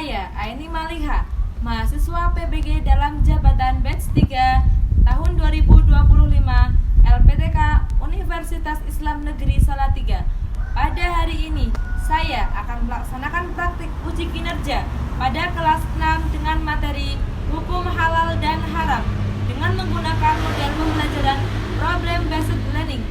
Saya Aini Maliha, mahasiswa PBG dalam jabatan batch 3 tahun 2025 LPTK Universitas Islam Negeri Salatiga. Pada hari ini, saya akan melaksanakan praktik uji kinerja pada kelas 6 dengan materi Hukum Halal dan Haram dengan menggunakan model pembelajaran Problem Based Learning.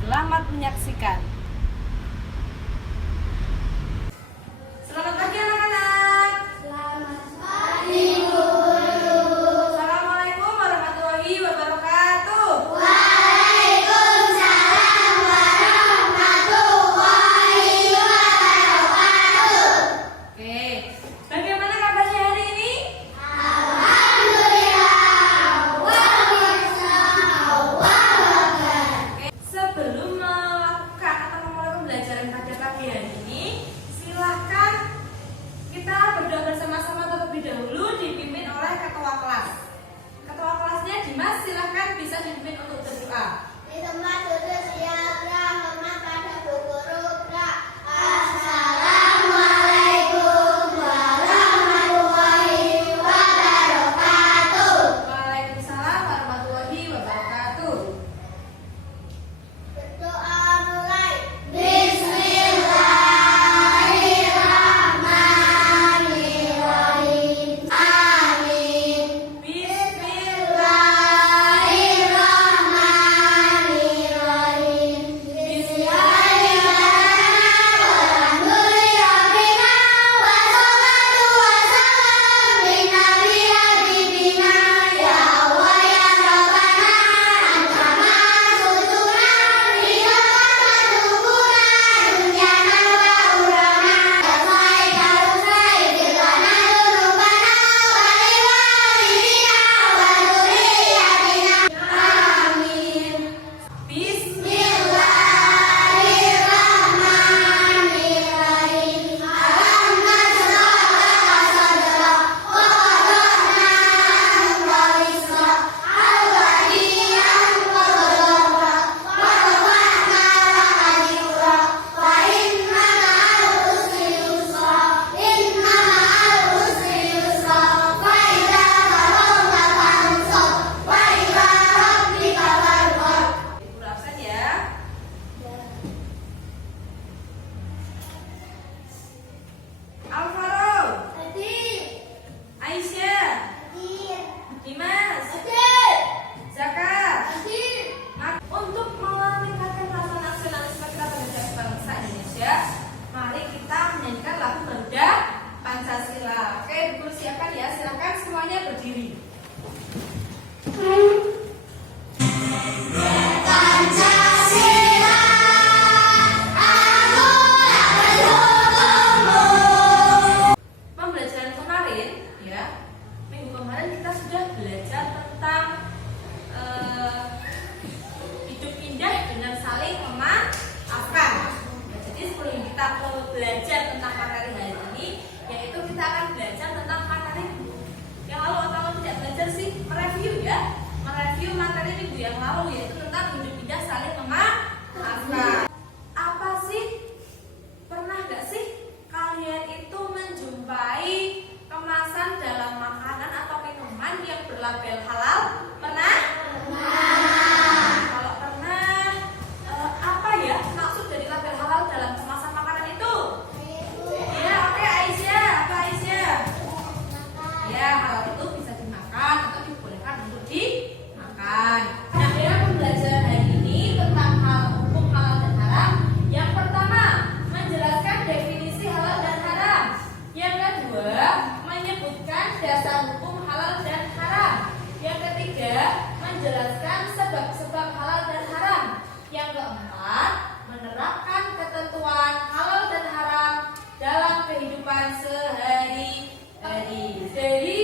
Selamat menyaksikan. Selamat pagi anak-anak. Selamat pagi, Guru. Assalamualaikum warahmatullahi wabarakatuh. Waalaikumsalam warahmatullahi wabarakatuh. Oke, bagaimana kabarnya hari ini? Alhamdulillah. Oke, sebelum melakukan atau memulai pembelajaran pada pagi hari ini, silahkan kita berdoa bersama-sama terlebih dahulu dipimpin oleh ketua kelas. Ketua kelasnya Dimas, silahkan bisa dipimpin untuk berdoa. Di tempat duduk siaplah hormat pada Bu Guru. Assalamualaikum warahmatullahi wabarakatuh. Waalaikumsalam warahmatullahi wabarakatuh. Berdoa mulai. Bismillahirrahmanirrahim. Amin. Bismillahirrahmanirrahim. Bismillahirrahmanirrahim. Wassalatu wassalam ala nabi habibina ya Allah ya Rabbana anta ma'suduna ridha kadubuna dunyana wa urana kasai karusai dilana dunubana waliwalidina wa dzurriyyatina amin. Bismillahirrahmanirrahim. Alam nashrah laka sadrak wa wada'na anka wizrak alladhi anqadha dhahrak wa rafa'na laka dhikrak fa inna ma'al usri yusra inna ma'al usri yusra fa idza faragta fansab wa ila rabbika farghab. Ibu absen ya. Alvaro, Aisyah, Dimas, Zaka. Untuk meningkatkan rasa nasionalisme kita terhadap bangsa Indonesia, mari kita menyanyikan lagu Garuda Pancasila. Oke, Ibu siapkan ya. Silakan semuanya berdiri. Pancasila, aku tak mendukungmu. Pembelajaran kemarin, ya, minggu kemarin kita sudah belajar tentang hidup indah dengan saling memaafkan. Ya, jadi sebelum kita belajar tentang materi hari ini, yaitu kita akan belajar tentang materi yang lalu atau tidak belajar sih, mereview ya, mereview materi minggu yang lalu yaitu tentang hidup indah saling memaafkan. Apa sih? Pernah nggak sih kalian itu menjumpai kemasan dalam makanan atau minuman yang berlabel halal? Pernah? Kalau pernah, apa ya maksud dari label halal dalam kemasan makanan itu? Ya, oke Aisyah, apa Aisyah? Ya, halal itu bisa dimakan atau dibolehkan untuk dimakan. Nah, dalam pembelajaran hari ini tentang hukum halal dan haram, yang pertama menjelaskan definisi halal dan haram. Yang kedua menyebutkan dasar hukum halal dan haram. Yang ketiga menjelaskan sebab-sebab halal dan haram. Yang keempat menerapkan ketentuan halal dan haram dalam kehidupan sehari-hari. Dari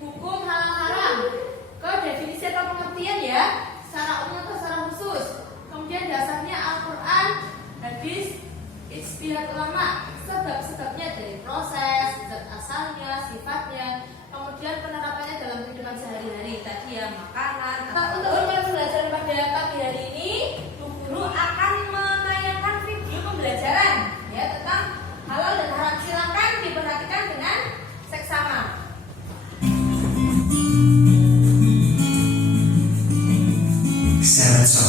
hukum halal haram ke definisi atau pengertian ya, secara umum atau secara khusus. Kemudian dasarnya Al-Quran, hadis, ijtihad ulama, sebab-sebabnya dari proses, zat asalnya, sifatnya, kemudian penerapannya dalam kehidupan sehari-hari tadi ya, makanan. Untuk mulai pembelajaran pada pagi hari ini, Bu Guru akan menayangkan video pembelajaran ya tentang halal dan haram. Silakan diperhatikan dengan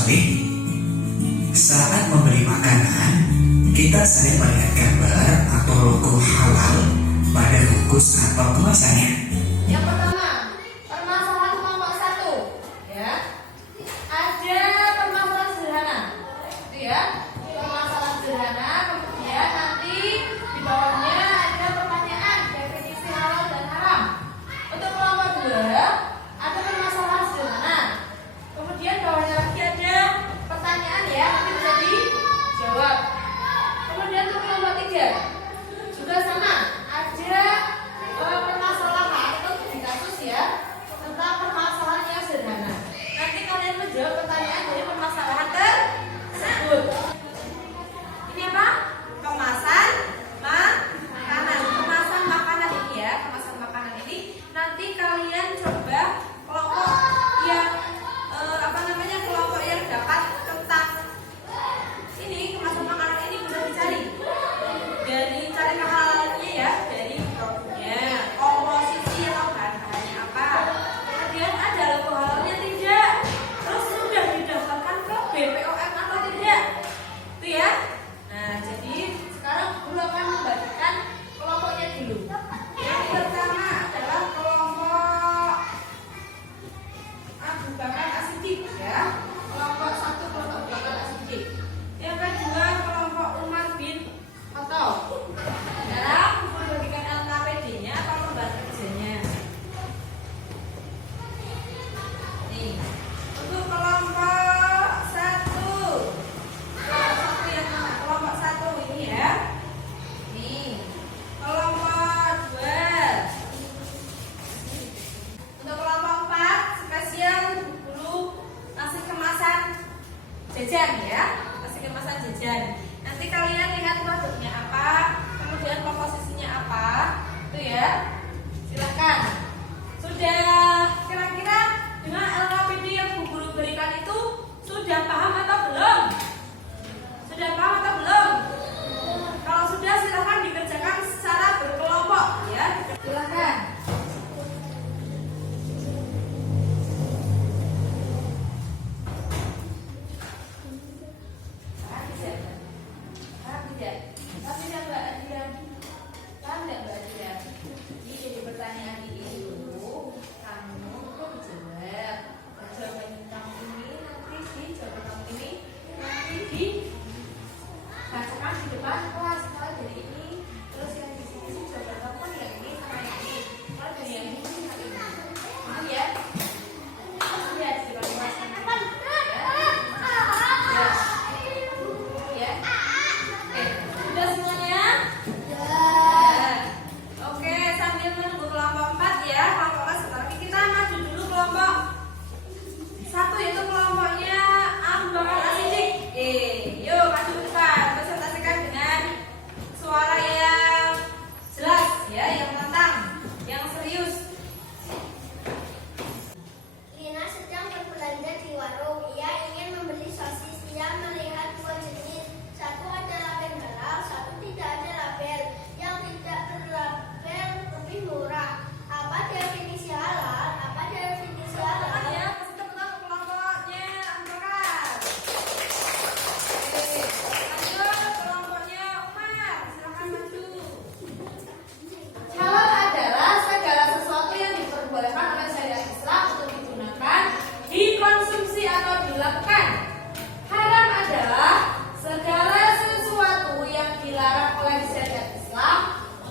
soleh. Saat membeli makanan, kita sering melihat gambar atau logo halal pada bungkus atau kemasannya. Yang pertama, permasalahan kelompok 1, ya. Ada permasalahan sederhana, itu ya. Permasalahan sederhana, kemudian nanti di bawahnya ada pertanyaan definisi halal dan haram. Untuk kelompok 2, ada permasalahan sederhana. Kemudian bawahnya lagi ada pertanyaan ya, nanti bisa dijawab. Kemudian untuk kelompok 3 juga sama, ada permasalahan itu di kasus ya, tentang permasalahan yang sederhana. Nanti kalian menjawab pertanyaan dari permasalahan tersebut. Ini apa? Kemasan makanan. Kemasan makanan ini ya, kemasan makanan ini nanti kalian coba kelompok yang kelompok yang dapat tentang ini kemasan makanan ini bisa dicari dari cari kehalalnya ya, dari produknya, komposisi atau bahan-bahannya apa, kemudian ada logo halalnya tidak, terus sudah didaftarkan ke BPOM atau tidak, itu ya. Nah, jadi sekarang dulu akan membagikan kelompoknya dulu. Yang pertama adalah kelompok Abu Bakar As-Siddiq ya. Kelompok 1 kelompok Abu Bakar As-Siddiq. Yang kedua kelompok Umar bin Khattab. Dalam membagikan LKPD-nya atau lembar kerjanya. Nih, untuk kelompok 1. Kelompok 1 yang mana? Kelompok 1 ini ya. Nih. Kelompok 2. Untuk kelompok 4 spesial dulu nasi kemasan jajan ya, nasi kemasan jajan. Nanti kalian lihat produknya apa, kemudian komposisinya apa, itu ya. Silahkan. Sudah kira-kira dengan LKPD yang Bu Guru berikan itu sudah paham atau belum? Sudah paham atau belum? Kalau sudah silahkan dikerjakan secara berkelompok ya. Silahkan. Ini jadi pertanyaan ini dulu. Kamu kok dijawab? Jawaban kamu ini nanti dijawab kamu ini nanti dibacakan di depan kelas. Kalau dari ini, terus yang di sini jawaban kamu kan yang ini sama yang ini. Kalau dari yang ini sama ini. Paham ya? Lihat di depan kelas ini. Ya. Oke, sudah semuanya? Oke, sambil menunggu kelompok 4 ya, kelompok 4 sebentar lagi kita maju dulu kelompok 1 yaitu kelompoknya Abu Bakar As-Siddiq. Yuk maju ke depan, presentasikan dengan suara yang jelas ya, yang lantang, yang serius. Lina sedang berbelanja di warung. Ia ingin membeli sosis. Ia melihat 2 jenis. Satu ada label halal, satu tidak ada label. Yang tidak berlabel lebih murah. Apa definisi halal? Apa definisi halal? Ya, kasih tepuk tangan kelompoknya Abu Bakar. Oke, lanjut kelompoknya Umar, silakan maju. Halal adalah segala sesuatu yang diperbolehkan oleh syariat Islam untuk digunakan, dikonsumsi atau dilakukan. Haram adalah segala sesuatu yang dilarang oleh syariat Islam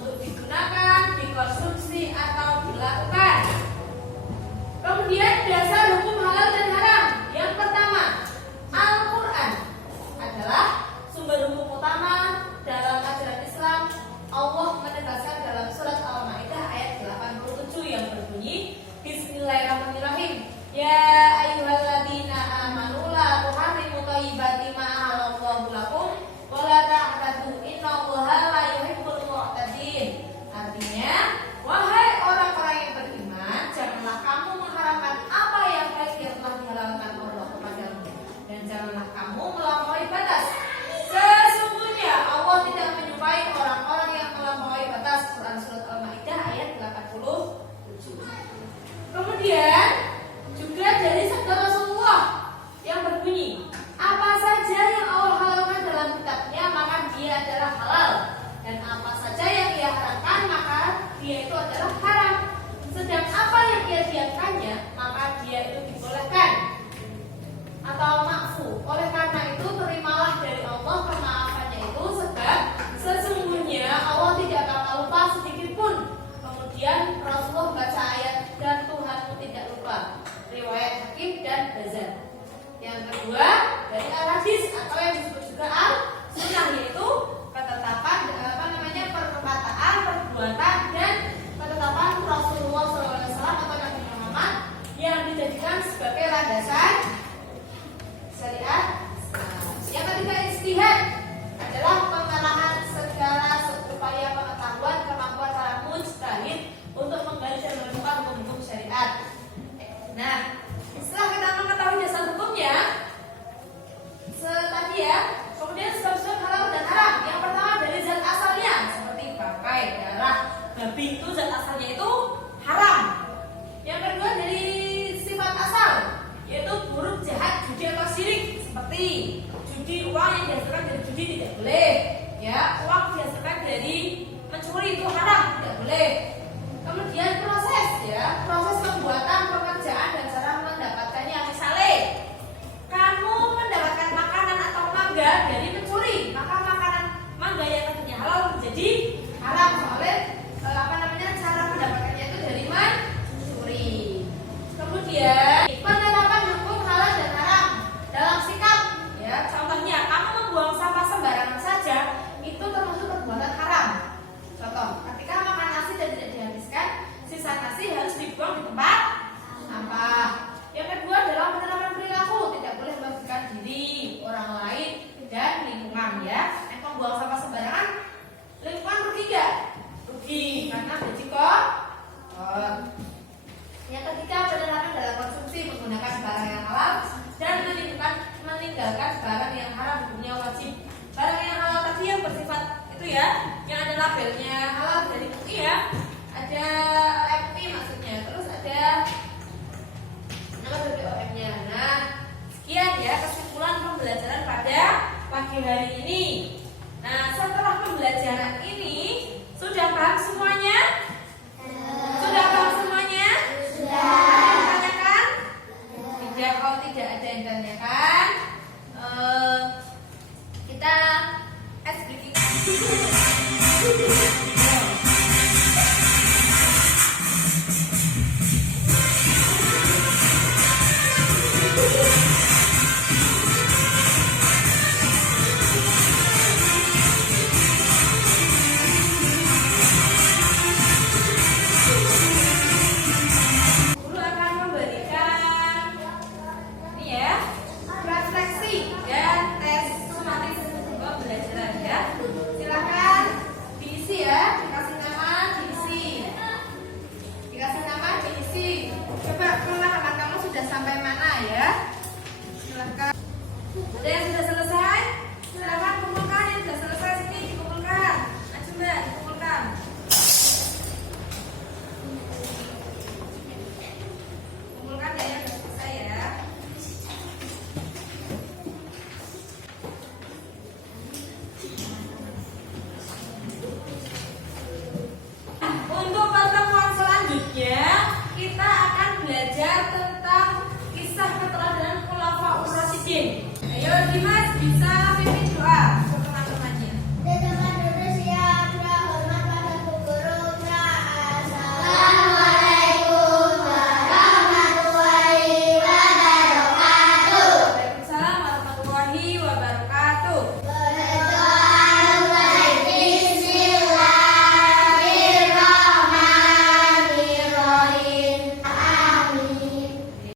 untuk digunakan, dikonsumsi atau dilakukan. Kemudian dasar hukum halal dan haram. Yang pertama, Al-Quran adalah sumber hukum utama dalam ajaran Islam. Allah menegaskan dalam surat Al-Maidah ayat 87 yang berbunyi, Bismillahirrahmanirrahim. Ya ayyuhalladzina amanu la tuharrimu thayyibati ma halallahu lakum wa la ta'tadu innallaha la yuhibbul mu'tadin. Artinya, wahai orang-orang yang beriman, janganlah kamu mengharamkan apa yang baik yang telah dihalalkan Allah kepadamu, dan janganlah kamu melampaui batas. Sesungguhnya Allah tidak menyukai orang-orang yang melampaui batas. Quran surat Al-Maidah ayat 87. Kemudian juga dari sabda Rasulullah yang berbunyi, Oleh karena itu terimalah dari Allah kemaafannya itu, sebab sesungguhnya Allah tidak bakal lupa sedikit pun. Kemudian Rasulullah baca ayat dan Tuhanmu tidak lupa. Riwayat Hakim dan Bazar. Yang kedua dari al-hadis atau yang disebut juga al-sunnah, yaitu ketetapan perkataan, perbuatan dan ketetapan Rasulullah SAW atau Nabi Muhammad yang dijadikan sebagai landasan syariat. Yang ketiga ijtihad adalah pengalaman segala upaya pengetahuan kemampuan para mujtahid untuk menggali dan menemukan hukum-hukum syariat. Nah, setelah kita mengetahui dasar hukumnya tadi ya, kemudian sebab-sebab halal dan haram. Yang pertama dari zat asalnya, seperti bangkai, darah, babi, itu zat asalnya itu haram. Yang kedua dari sifat asal, yaitu buruk, jahat, judi atau syirik, seperti judi, uang yang dihasilkan dari judi tidak boleh, ya, uang dihasilkan dari mencuri itu haram, tidak boleh. Kemudian proses, ya, proses pembuatan, pekerjaan dan cara mendapatkannya. Misalnya kamu mendapatkan makanan atau mangga dari mencuri, maka makanan mangga yang tadinya halal menjadi haram, soalnya cara mendapatkannya itu dari mencuri. Kemudian penerapan hukum halal dan haram dalam sikap, ya, contohnya kamu membuang sampah sembarangan saja itu termasuk perbuatan haram. Contoh, ketika makan nasi dan tidak dihabiskan, sisa nasi harus dibuang di tempat sampah. Yang kedua adalah penerapan perilaku, tidak boleh merugikan diri, orang lain dan lingkungan, ya. Membuang sampah sembarangan, lingkungan rugi nggak? Rugi karena berisiko. Yang ketiga penerapan dalam konsumsi, menggunakan barang yang halal dan meninggalkan barang yang haram, hukumnya wajib. Barang yang halal tadi yang bersifat itu, ya, yang ada labelnya halal dari MUI, ya, ada MUI maksudnya, terus ada nama BPOM-nya. Nah, sekian ya kesimpulan pembelajaran pada pagi hari ini. Nah, setelah pembelajaran ini sudah paham semuanya? Sudah paham semuanya? Sudah. Ada yang tanyakan? Tidak, kalau tidak ada yang tanyakan, kita breaking. Guru akan memberikan ini, ya, refleksi dan tes sumatif pembelajaran, ya. Silakan diisi, ya, dikasih nama, diisi. Dikasih nama, diisi. Coba pengalaman kamu sudah sampai mana, ya? Silakan. Ada yang sudah selesai?